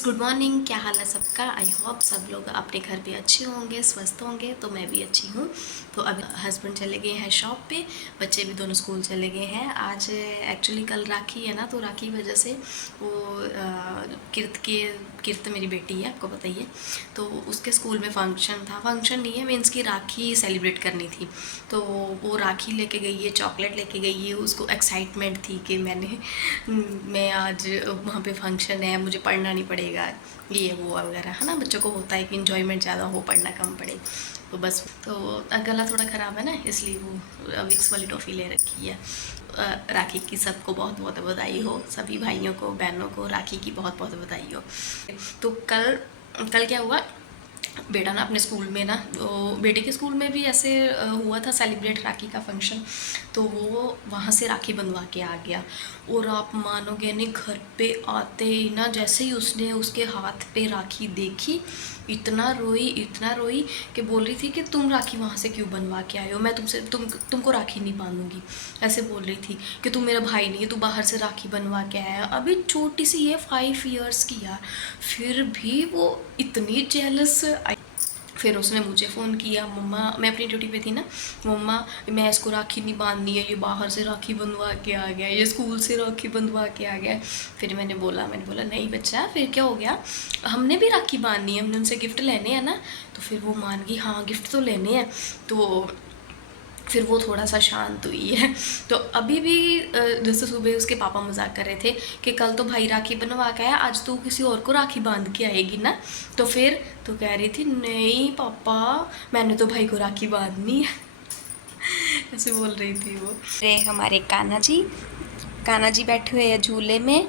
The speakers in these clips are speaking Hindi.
Guys, good morning. क्या हाल है सबका? आई होप सब लोग अपने घर पे अच्छे होंगे, स्वस्थ होंगे। तो मैं भी अच्छी हूँ। तो अभी हस्बैंड चले गए हैं शॉप पे, बच्चे भी दोनों स्कूल चले गए हैं। आज एक्चुअली कल राखी है ना, तो राखी की वजह से वो किर्त मेरी बेटी है, आपको बताइए। तो उसके स्कूल में फंक्शन नहीं है, मीन्स की राखी सेलिब्रेट करनी थी। तो वो राखी लेके गई है, चॉकलेट लेके गई है। उसको एक्साइटमेंट थी कि मैं आज वहाँ पे फंक्शन है, मुझे पढ़ना नहीं पड़ेगा, ये वो वगैरह, है ना। बच्चों को होता है कि इन्जॉयमेंट ज़्यादा हो, पढ़ना कम पड़े। तो बस, तो गला थोड़ा ख़राब है ना, इसलिए वो विक्स वाली टॉफ़ी ले रखी है। राखी की सबको बहुत बहुत बधाई हो, सभी भाइयों को, बहनों को राखी की बहुत बहुत बधाई हो। तो कल कल क्या हुआ, बेटा ना अपने स्कूल में ना, तो बेटे के स्कूल में भी ऐसे हुआ था सेलिब्रेट राखी का फंक्शन। तो वो वहाँ से राखी बंधवा के आ गया। और आप मानोगे नहीं, घर पे आते ही ना, जैसे ही उसने उसके हाथ पे राखी देखी, इतना रोई कि बोल रही थी कि तुम राखी वहाँ से क्यों बनवा के आए हो, मैं तुमको राखी नहीं बांधूंगी। ऐसे बोल रही थी कि तुम मेरा भाई नहीं है, तू बाहर से राखी बनवा के आया। अभी छोटी सी है, 5 ईयर्स की यार, फिर भी वो इतनी जेलस। फिर उसने मुझे फ़ोन किया, मम्मा, मैं अपनी ड्यूटी पे थी ना, मम्मा मैं इसको राखी नहीं बांधनी है, ये बाहर से राखी बंधवा के आ गया, ये स्कूल से राखी बंधवा के आ गया। फिर मैंने बोला नहीं बच्चा, फिर क्या हो गया, हमने भी राखी बांधनी है, हमने उनसे गिफ्ट लेने हैं ना। तो फिर वो मान गई, हाँ गिफ्ट तो लेने हैं। तो फिर वो थोड़ा सा शांत हुई है। तो अभी भी जैसे सुबह उसके पापा मजाक कर रहे थे कि कल तो भाई राखी बनवा के आया, आज तू किसी और को राखी बांध के आएगी ना। तो फिर तो कह रही थी, नहीं पापा, मैंने तो भाई को राखी बांधनी है। ऐसे बोल रही थी वो। अरे हमारे कान्हा जी बैठे हुए हैं झूले में।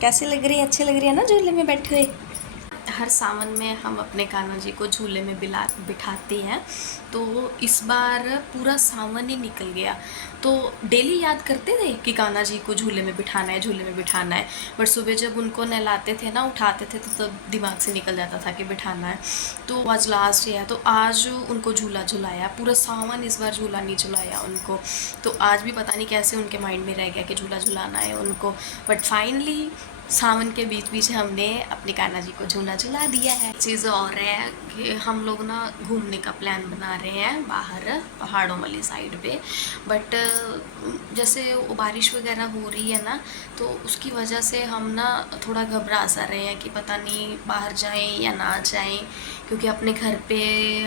कैसे लग रही है? अच्छे लग रही है ना झूले में बैठे हुए। हर सावन में हम अपने कान्हा जी को झूले में बिठाते हैं। तो इस बार पूरा सावन ही निकल गया। तो डेली याद करते थे कि कान्हा जी को झूले में बिठाना है, झूले में बिठाना है। बट सुबह जब उनको नहलाते थे ना, उठाते थे, तो तब दिमाग से निकल जाता था कि बिठाना है। तो आज लास्ट है, तो आज उनको झूला झुलाया। पूरा सावन इस बार झूला नहीं झुलाया उनको। तो आज भी पता नहीं कैसे उनके माइंड में रह गया कि झूला झुलाना है उनको। बट फाइनली सावन के बीच हमने अपने कान्हा जी को झूला झुला दिया है। चीज़ और है कि हम लोग ना घूमने का प्लान बना रहे हैं बाहर पहाड़ों वाली साइड पे। बट जैसे वो बारिश वगैरह हो रही है ना, तो उसकी वजह से हम ना थोड़ा घबरा सा रहे हैं कि पता नहीं बाहर जाएं या ना जाएं। क्योंकि अपने घर पे,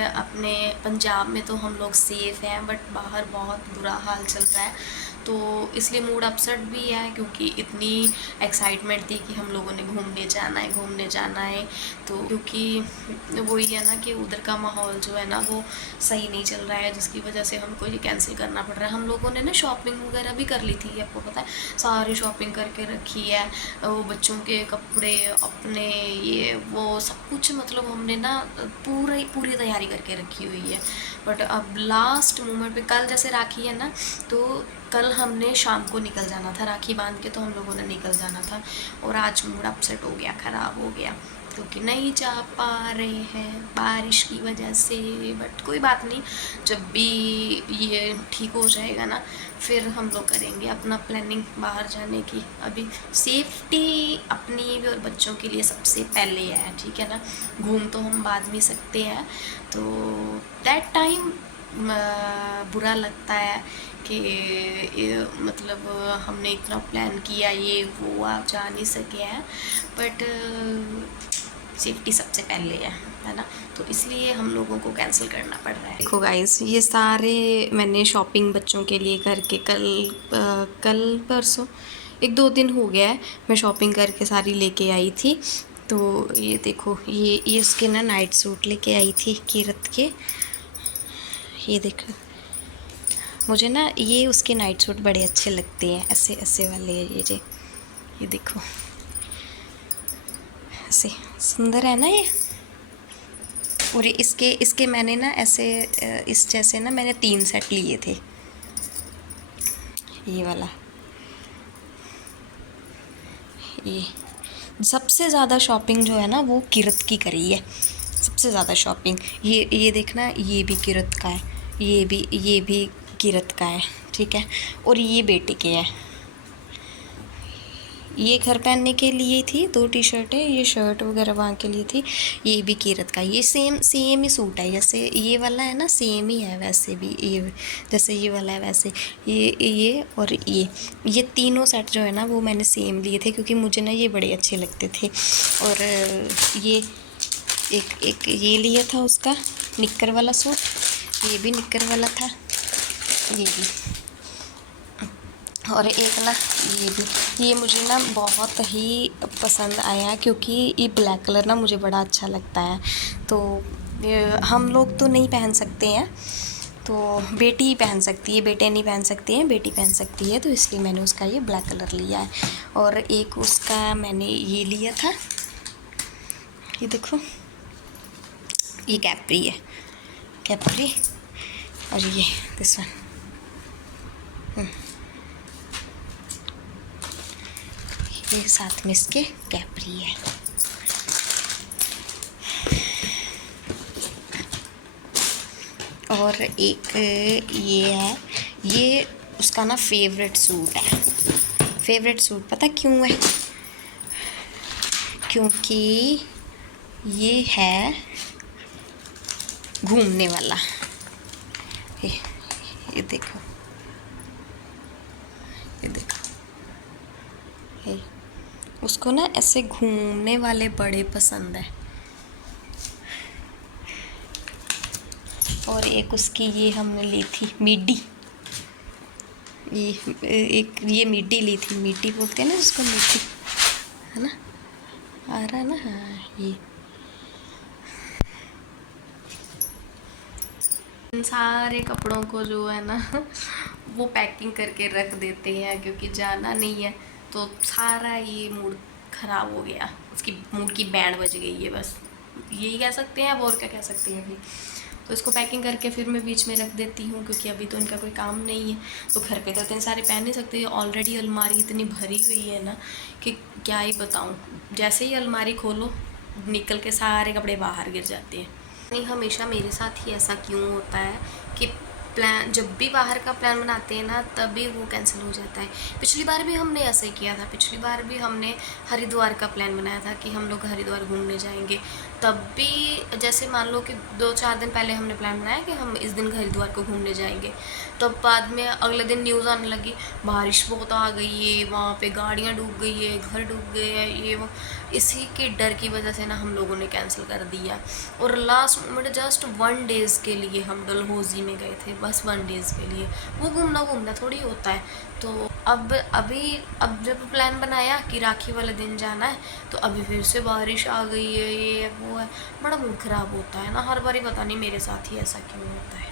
अपने पंजाब में तो हम लोग सेफ़ हैं, बट बाहर बहुत बुरा हाल चल रहा है। तो इसलिए मूड अपसेट भी है, क्योंकि इतनी एक्साइटमेंट थी कि हम लोगों ने घूमने जाना है। तो क्योंकि वही है ना कि उधर का माहौल जो है ना, वो सही नहीं चल रहा है, जिसकी वजह से हमको ये कैंसिल करना पड़ रहा है। हम लोगों ने ना शॉपिंग वगैरह भी कर ली थी, आपको पता है, सारी शॉपिंग करके रखी है। वो बच्चों के कपड़े, अपने ये वो सब कुछ, मतलब हमने ना पूरी तैयारी करके रखी हुई है। बट अब लास्ट मोमेंट पे, कल जैसे राखी है ना, तो कल हमने शाम को निकल जाना था, राखी बांध के तो हम लोगों ने निकल जाना था। और आज मूड अपसेट हो गया, ख़राब हो गया, क्योंकि नहीं जा पा रहे हैं बारिश की वजह से। बट कोई बात नहीं, जब भी ये ठीक हो जाएगा ना, फिर हम लोग करेंगे अपना प्लानिंग बाहर जाने की। अभी सेफ्टी अपनी भी और बच्चों के लिए सबसे पहले है, ठीक है ना। घूम तो हम बाद में सकते हैं, तो दैट टाइम बुरा लगता है कि मतलब हमने इतना प्लान किया, ये वो, आप जा नहीं सके हैं। बट सेफ्टी सबसे पहले है ना। तो इसलिए हम लोगों को कैंसिल करना पड़ रहा है। देखो गाइस, ये सारे मैंने शॉपिंग बच्चों के लिए करके कल परसों 1-2 दिन हो गया है, मैं शॉपिंग करके सारी लेके आई थी। तो ये देखो, ये इसके ना नाइट सूट लेके आई थी कीरत के। ये देखो, मुझे ना ये उसके नाइट सूट बड़े अच्छे लगते हैं, ऐसे ऐसे वाले ये देखो, ऐसे सुंदर है ना ये। और इसके मैंने ना ऐसे इस जैसे ना मैंने 3 सेट लिए थे। ये वाला, ये सबसे ज़्यादा शॉपिंग जो है ना, वो किरत की करी है, सबसे ज़्यादा शॉपिंग। ये देखना, ये भी किरत का है, ये भी किरत का है, ठीक है। और ये बेटे के है, ये घर पहनने के लिए थी, 2 टी शर्टें, ये शर्ट वगैरह वहाँ के लिए थी। ये भी कीरत का, ये सेम ही सूट है, जैसे ये वाला है ना सेम ही है वैसे भी, ये जैसे ये वाला है वैसे ये और ये तीनों सेट जो है ना वो मैंने सेम लिए थे, क्योंकि मुझे ना ये बड़े अच्छे लगते थे। और ये एक ये लिया था उसका निक्कर वाला सूट, ये भी निक्कर वाला था, ये भी, और एक ना ये भी, ये मुझे ना बहुत ही पसंद आया क्योंकि ये ब्लैक कलर ना मुझे बड़ा अच्छा लगता है। तो हम लोग तो नहीं पहन सकते हैं, तो बेटी ही पहन सकती है, बेटे नहीं पहन सकते हैं, बेटी पहन सकती है, तो इसलिए मैंने उसका ये ब्लैक कलर लिया है। और एक उसका मैंने ये लिया था, ये देखो, ये कैप्री है, कैप्री, और ये दिस वन, ये साथ में इसके कैप्री है। और एक ये है, ये उसका ना फेवरेट सूट है। फेवरेट सूट पता क्यों है? क्योंकि ये है घूमने वाला। ये देखो, ये देखो, ये उसको ना ऐसे घूमने वाले बड़े पसंद है। और एक उसकी ये हमने ली थी मिडी, ये मिडी ली थी, मिडी बोलते हैं ना जिसको, मिडी, है ना, आ रहा है ना, हाँ ये। इन सारे कपड़ों को जो है ना वो पैकिंग करके रख देते हैं, क्योंकि जाना नहीं है, तो सारा ये मूड ख़राब हो गया, उसकी मूड की बैंड बज गई है, बस यही कह सकते हैं, अब और क्या कह सकते हैं अभी। तो इसको पैकिंग करके फिर मैं बीच में रख देती हूँ, क्योंकि अभी तो इनका कोई काम नहीं है, तो घर पे तो इतने सारे पहन नहीं सकते। ऑलरेडी अलमारी इतनी भरी हुई है ना कि क्या ही बताऊँ, जैसे ही अलमारी खोलो निकल के सारे कपड़े बाहर गिर जाते हैं। नहीं, हमेशा मेरे साथ ही ऐसा क्यों होता है कि प्लान, जब भी बाहर का प्लान बनाते हैं ना तभी वो कैंसिल हो जाता है। पिछली बार भी हमने ऐसे ही किया था, पिछली बार भी हमने हरिद्वार का प्लान बनाया था कि हम लोग हरिद्वार घूमने जाएंगे, तब भी जैसे मान लो कि 2-4 दिन पहले हमने प्लान बनाया कि हम इस दिन हरिद्वार को घूमने जाएंगे, तब बाद में अगले दिन न्यूज़ आने लगी बारिश बहुत आ गई है, वहाँ पे गाड़ियाँ डूब गई है, घर डूब गए हैं, ये वो। इसी के डर की वजह से ना हम लोगों ने कैंसिल कर दिया, और लास्ट मोमेंट जस्ट 1 डेज़ के लिए हम डलहौजी में गए थे, बस 1 डेज़ के लिए। वो घूमना थोड़ी होता है। तो अब जब प्लान बनाया कि राखी वाले दिन जाना है, तो अभी फिर से बारिश आ गई है, ये वो है, बड़ा मूड ख़राब होता है ना हर बारी, पता नहीं मेरे साथ ही ऐसा क्यों होता है।